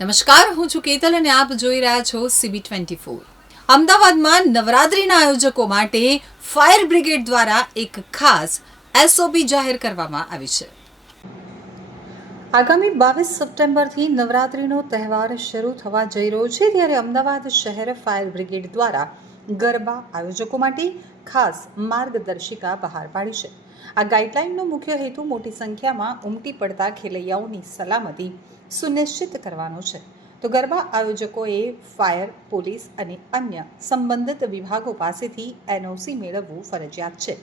નમસ્કાર, હું છું કેતલ અને આપ જોઈ રહ્યા છો CB24. અમદાવાદમાં નવરાત્રિના આયોજકો માટે ફાયર બ્રિગેડ દ્વારા એક ખાસ SOP જાહેર કરવામાં આવી છે. આગામી 22 સપ્ટેમ્બરથી નવરાત્રિનો તહેવાર શરૂ થવા જઈ રહ્યો છે, ત્યારે અમદાવાદ શહેર ફાયર બ્રિગેડ દ્વારા ગરબા આયોજકો માટે ખાસ માર્ગદર્શિકા બહાર પાડી છે. આ ગાઈડલાઇનનો મુખ્ય હેતુ મોટી સંખ્યામાં ઉમટી પડતા ખેલૈયાઓની સલામતી સુનિશ્ચિત કરવાનો છે. તો ગરબા આયોજકોએ ફાયર, પોલીસ અને અન્ય સંબંધિત વિભાગો પાસેથી NOC મેળવવું ફરજિયાત છે.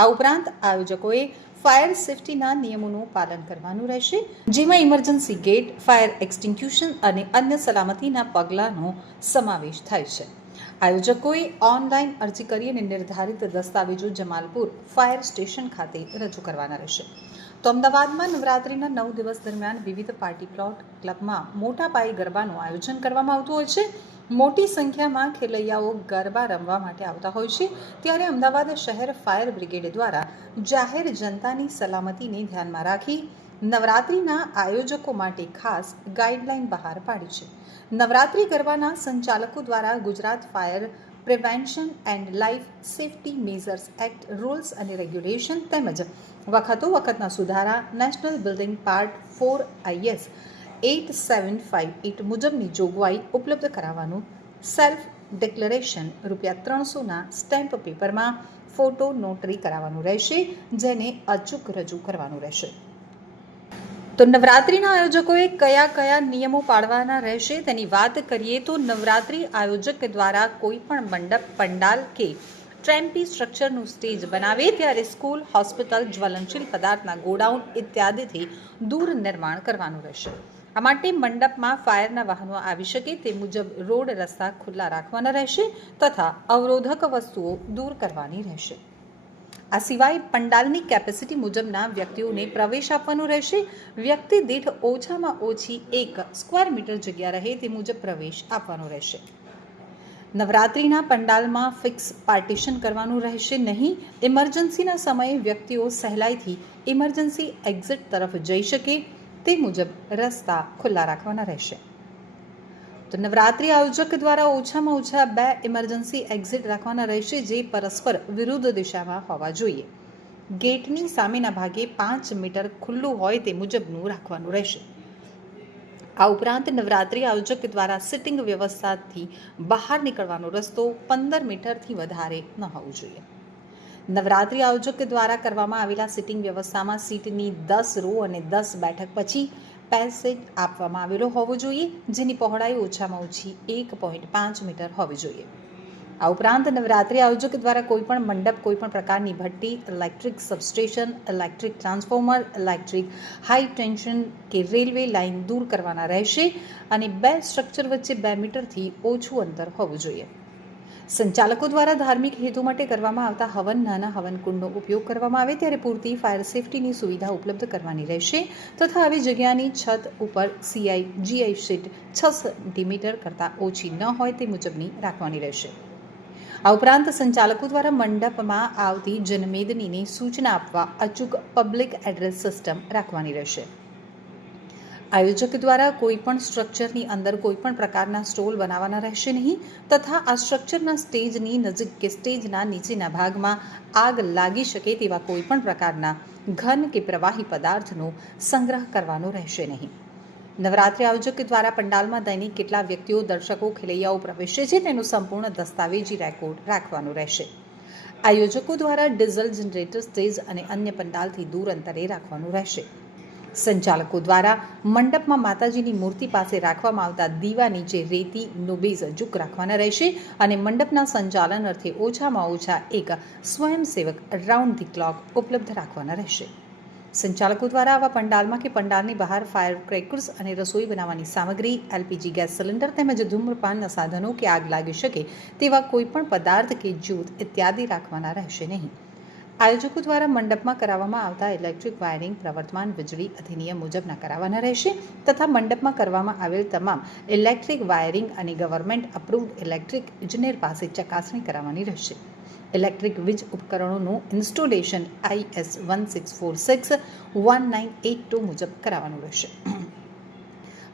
આ ઉપરાંત આયોજકોએ ફાયર સેફટીના નિયમોનું પાલન કરવાનું રહેશે, જેમાં ઇમરજન્સી ગેટ, ફાયર એક્સટિંગ્યુશન અને અન્ય સલામતીના પગલાંનો સમાવેશ થાય છે. આયોજકોએ ઓનલાઈન અરજી કરી અને નિર્ધારિત દસ્તાવેજો જમાલપુર ફાયર સ્ટેશન ખાતે રજૂ કરવાના રહેશે. તો અમદાવાદમાં નવરાત્રિના 9 દિવસ દરમિયાન વિવિધ પાર્ટી પ્લોટ ક્લબમાં મોટા પાયે ગરબાનું આયોજન કરવામાં આવતું હોય છે. મોટી સંખ્યામાં ખેલૈયાઓ ગરબા રમવા માટે આવતા હોય છે, ત્યારે અમદાવાદ શહેર ફાયર બ્રિગેડ દ્વારા જાહેર જનતાની સલામતીને ધ્યાનમાં રાખી નવરાત્રિના આયોજકો માટે ખાસ ગાઈડલાઇન બહાર પાડી છે. નવરાત્રિ ગરબાના સંચાલકો દ્વારા Gujarat fire prevention and life safety measures act rules અને રેગ્યુલેશન તેમજ વખતોવખતના સુધારા નેશનલ બિલ્ડિંગ પાર્ટ 4 IS 8758 મુજબની જોગવાઈ ઉપલબ્ધ કરાવવાનું સેલ્ફ ડિક્લેરેશન ₹300ના સ્ટેમ્પ પેપરમાં ફોટો નોટરી કરાવવાનું રહેશે, જેને અચૂક રજૂ કરવાનું રહેશે. તો નવરાત્રિના આયોજકોએ કયા કયા નિયમો પાળવાના રહેશે તેની વાત કરીએ તો નવરાત્રિ આયોજક દ્વારા કોઈ પણ મંડપ, પંડાલ કે ટ્રેમ્પી સ્ટ્રક્ચરનું સ્ટેજ બનાવે ત્યારે સ્કૂલ, હોસ્પિટલ, જ્વલનશીલ પદાર્થના ગોડાઉન ઇત્યાદિથી દૂર નિર્માણ કરવાનું રહેશે. આ માટે મંડપમાં ફાયરના વાહનો આવી શકે તે મુજબ રોડ રસ્તા ખુલ્લા રાખવાના રહેશે તથા અવરોધક વસ્તુઓ દૂર કરવાની રહેશે. આ સિવાય પંડાલની કેપેસિટી મુજબના વ્યક્તિઓને પ્રવેશ આપવાનો રહેશે. વ્યક્તિ દીઠ ઓછામાં ઓછી 1 સ્ક્વેર મીટર જગ્યા રહે તે મુજબ પ્રવેશ આપવાનો રહેશે. નવરાત્રિના પંડાલમાં ફિક્સ પાર્ટીશન કરવાનું રહેશે નહીં. ઇમરજન્સીના સમયે વ્યક્તિઓ સહેલાઈથી ઇમરજન્સી એક્ઝિટ તરફ જઈ શકે તે મુજબ રસ્તા ખુલ્લા રાખવાના રહેશે. તો નવરાત્રિ આયોજક દ્વારા ઓછામાં ઓછા 2 ઇમરજન્સી એક્ઝિટ રાખવાના રહેશે, જે પરસ્પર વિરુદ્ધ દિશામાં હોવા જોઈએ. ગેટની સામેના ભાગે 5 મીટર ખુલ્લું હોય તે મુજબનું રાખવાનું રહેશે. આ ઉપરાંત નવરાત્રિ આયોજક દ્વારા સિટિંગ વ્યવસ્થાથી બહાર નીકળવાનો રસ્તો 15 મીટરથી વધારે ન હોવો જોઈએ. નવરાત્રિ આયોજક દ્વારા કરવામાં આવેલા સિટિંગ વ્યવસ્થામાં સીટની 10 રો અને 10 બેઠક પછી પેસેજ આપવામાં આવેલો હોવો જોઈએ, જેની પહોળાઈ ઓછામાં ઓછી 1.5 મીટર હોવી જોઈએ. આ ઉપરાંત નવરાત્રિ આયોજક દ્વારા કોઈપણ મંડપ, કોઈપણ પ્રકારની ભઠ્ઠી, electric substation, electric transformer, electric high tension કે રેલવે લાઇન દૂર કરવાના રહેશે અને 2 સ્ટ્રક્ચર વચ્ચે 2 મીટરથી ઓછું અંતર હોવું જોઈએ. સંચાલકો દ્વારા ધાર્મિક હેતુ માટે કરવામાં આવતા હવન, નાના હવનકુંડનો ઉપયોગ કરવામાં આવે ત્યારે પૂરતી ફાયર સેફટીની સુવિધા ઉપલબ્ધ કરવાની રહેશે તથા આવી જગ્યાની છત ઉપર GI શીટ 6 સેન્ટીમીટર કરતાં ઓછી ન હોય તે મુજબની રાખવાની રહેશે. આ ઉપરાંત સંચાલકો દ્વારા મંડપમાં આવતી જનમેદનીની સૂચના આપવા અચૂક પબ્લિક એડ્રેસ સિસ્ટમ રાખવાની રહેશે. આયોજક દ્વારા કોઈપણ સ્ટ્રક્ચરની અંદર કોઈપણ પ્રકારના સ્ટોલ બનાવવાના રહેશે નહીં તથા આ સ્ટ્રક્ચરના સ્ટેજની નજીક કે સ્ટેજના નીચેના ભાગમાં આગ લાગી શકે તેવા કોઈપણ પ્રકારના ઘન કે પ્રવાહી પદાર્થનો સંગ્રહ કરવાનો રહેશે નહીં. નવરાત્રિ આયોજક દ્વારા પંડાલમાં દૈનિક કેટલા વ્યક્તિઓ, દર્શકો, ખેલૈયાઓ પ્રવેશે છે તેનું સંપૂર્ણ દસ્તાવેજી રેકોર્ડ રાખવાનું રહેશે. આયોજકો દ્વારા ડીઝલ જનરેટર સ્ટેજ અને અન્ય પંડાલથી દૂર અંતરે રાખવાનું રહેશે. સંચાલકો દ્વારા મંડપમાં માતાજીની મૂર્તિ પાસે રાખવામાં આવતા દીવા નીચે રેતીનો બેઝ અચૂક રાખવાના રહેશે અને મંડપના સંચાલન અર્થે ઓછામાં ઓછા 1 સ્વયંસેવક રાઉન્ડ ધી ક્લોક ઉપલબ્ધ રાખવાના રહેશે. સંચાલકો દ્વારા આવા પંડાલમાં કે પંડાલની બહાર ફાયર ક્રેકર્સ અને રસોઈ બનાવવાની સામગ્રી, LPG ગેસ સિલિન્ડર તેમજ ધૂમ્રપાનના સાધનો કે આગ લાગી શકે તેવા કોઈપણ પદાર્થ કે જૂથ ઇત્યાદિ રાખવાના રહેશે નહીં. આયોજકો દ્વારા મંડપમાં કરાવવામાં આવતા ઇલેક્ટ્રિક વાયરિંગ પ્રવર્તમાન વીજળી અધિનિયમ મુજબના કરાવવાના રહેશે તથા મંડપમાં કરવામાં આવેલ તમામ ઇલેક્ટ્રિક વાયરિંગ અને ગવર્મેન્ટ અપ્રૂવ્ડ ઇલેક્ટ્રિક ઇજનેર પાસે ચકાસણી કરાવવાની રહેશે. ઇલેક્ટ્રિક વીજ ઉપકરણોનું ઇન્સ્ટોલેશન IS 1646-1982 મુજબ કરાવવાનું રહેશે.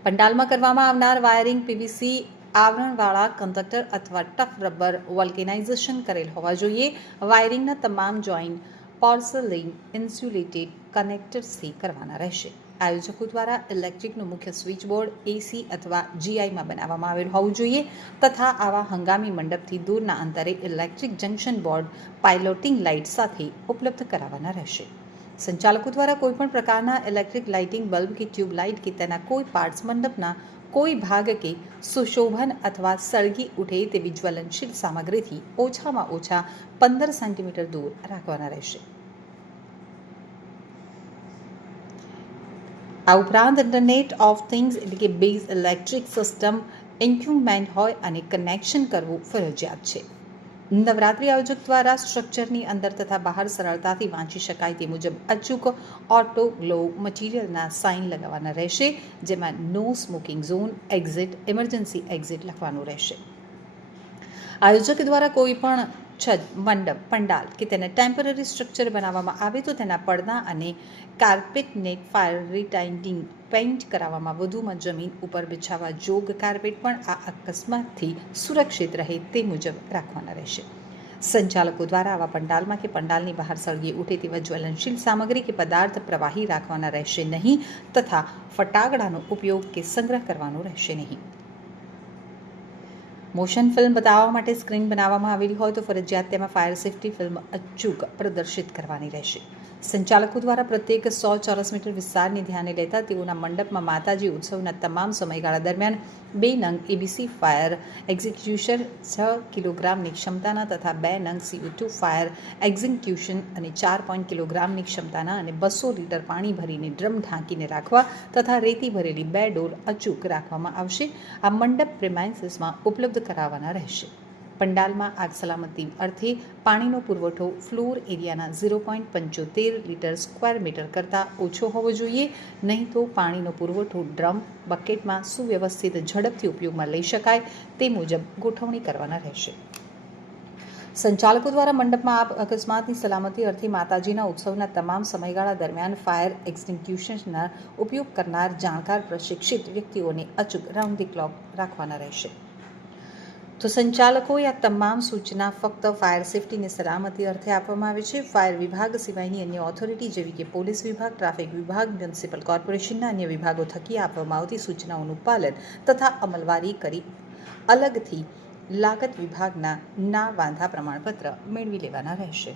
પંડાલમાં કરવામાં આવનાર વાયરિંગ પીવીસી આવરણવાળા કંડક્ટર અથવા ટફ રબર વલ્કેનાઇઝેશન કરેલ હોવા જોઈએ. વાયરિંગના તમામ જોઈન્ટ પોર્સેલેઇન ઇન્સ્યુલેટેડ કનેક્ટર્સથી કરવાના રહેશે. આયોજકો દ્વારા ઇલેક્ટ્રિકનું મુખ્ય સ્વિચબોર્ડ એસી અથવા જીઆઈમાં બનાવવામાં આવેલ હોવું જોઈએ તથા આવા હંગામી મંડપથી દૂરના અંતરે electric junction board piloting light સાથે ઉપલબ્ધ કરાવવાના રહેશે. સંચાલકો દ્વારા કોઈપણ પ્રકારના ઇલેક્ટ્રિક લાઇટિંગ બલ્બ કે ટ્યુબ લાઇટ કે તેના કોઈ પાર્ટ્સ મંડપના કોઈ ભાગ કે સુશોભન અથવા સળગી ઉઠે તેવી જ્વલનશીલ સામગ્રીથી ઓછામાં ઓછા 15 સેન્ટીમીટર દૂર રાખવાના રહેશે. આ ઉપરાંત ઇન્ટરનેટ ઓફ થિંગ્સ એટલે કે બેઝ ઇલેક્ટ્રિક સિસ્ટમ ઇન્ક્યુમેન્ટ હોય અને કનેક્શન કરવું ફરજિયાત છે. નવરાત્રિ આયોજક દ્વારા સ્ટ્રક્ચરની અંદર તથા બહાર સરળતાથી વાંચી શકાય તે મુજબ અચૂક ઓટો ગ્લો મટીરિયલના સાઇન લગાવવાના રહેશે, જેમાં no smoking zone, exit, emergency exit લખવાનું રહેશે. આયોજક દ્વારા કોઈ પણ છત, મંડપ, પંડાલ કે તેના ટેમ્પરરી સ્ટ્રક્ચર બનાવવામાં આવે તો તેના પડદા અને કાર્પેટને ફાયર રિટાઇન્ડિંગ પેઇન્ટ કરાવવામાં વધુમાં જમીન ઉપર બિછાવવા જોગ કાર્પેટ પણ આ અકસ્માતથી સુરક્ષિત રહે તે મુજબ રાખવાના રહેશે. સંચાલકો દ્વારા આવા પંડાલમાં કે પંડાલની બહાર સળગી ઉઠે તેવા જ્વલનશીલ સામગ્રી કે પદાર્થ પ્રવાહી રાખવાના રહેશે નહીં તથા ફટાકડાનો ઉપયોગ કે સંગ્રહ કરવાનો રહેશે નહીં. મોશન ફિલ્મ બતાવવા માટે સ્ક્રીન બનાવવામાં આવેલી હોય તો ફરજિયાત તેમાં ફાયર સેફ્ટી ફિલ્મ અચૂક પ્રદર્શિત કરવાની રહેશે. સંચાલકો દ્વારા પ્રત્યેક 100 ચોરસ મીટર વિસ્તારને ધ્યાને લેતા તેઓના મંડપમાં માતાજી ઉત્સવના તમામ સમયગાળા દરમિયાન 2 નંગ એબીસી ફાયર એક્ઝિક્યુશન 6 કિલોગ્રામની ક્ષમતાના તથા 2 નંગ CO2 ફાયર એક્ઝિક્યુશન અને 4 કિલોગ્રામની ક્ષમતાના અને 200 લીટર પાણી ભરીને ડ્રમ ઢાંકીને રાખવા તથા રેતી ભરેલી 2 ડોલ અચૂક રાખવામાં આવશે. આ મંડપ પ્રેમાઇસીસમાં ઉપલબ્ધ કરાવવાના રહેશે. પંડાલમાં આગ સલામતી અર્થે પાણીનો પુરવઠો ફ્લોર એરિયાના 0.75 લીટર સ્ક્વેર મીટર કરતાં ઓછો હોવો જોઈએ, નહીં તો પાણીનો પુરવઠો ડ્રમ, બકેટમાં સુવ્યવસ્થિત ઝડપથી ઉપયોગમાં લઈ શકાય તે મુજબ ગોઠવણી કરવાના રહેશે. સંચાલકો દ્વારા મંડપમાં આ અકસ્માતની સલામતી અર્થે માતાજીના ઉત્સવના તમામ સમયગાળા દરમિયાન ફાયર એક્સ્ટિંગ્વિશરના ઉપયોગ કરનાર જાણકાર પ્રશિક્ષિત વ્યક્તિઓને અચૂક રાઉન્ડ ધી ક્લોક રાખવાના રહેશે. તો સંચાલકોએ આ તમામ સૂચના ફક્ત ફાયર સેફ્ટીની સલામતી અર્થે આપવામાં આવે છે. ફાયર વિભાગ સિવાયની અન્ય ઓથોરિટી જેવી કે પોલીસ વિભાગ, ટ્રાફિક વિભાગ, મ્યુનિસિપલ કોર્પોરેશનના અન્ય વિભાગો થકી આપવામાં આવતી સૂચનાઓનું પાલન તથા અમલવારી કરી અલગથી લાગત વિભાગના ના વાંધા પ્રમાણપત્ર મેળવી લેવાના રહેશે.